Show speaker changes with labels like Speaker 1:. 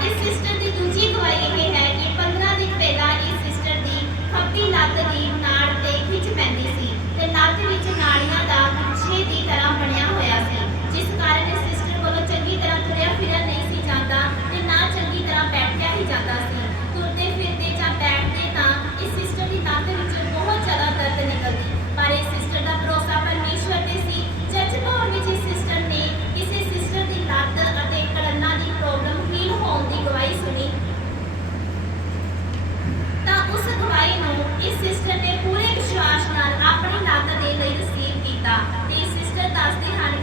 Speaker 1: this system ਦੱਸਦੇ ਹਨ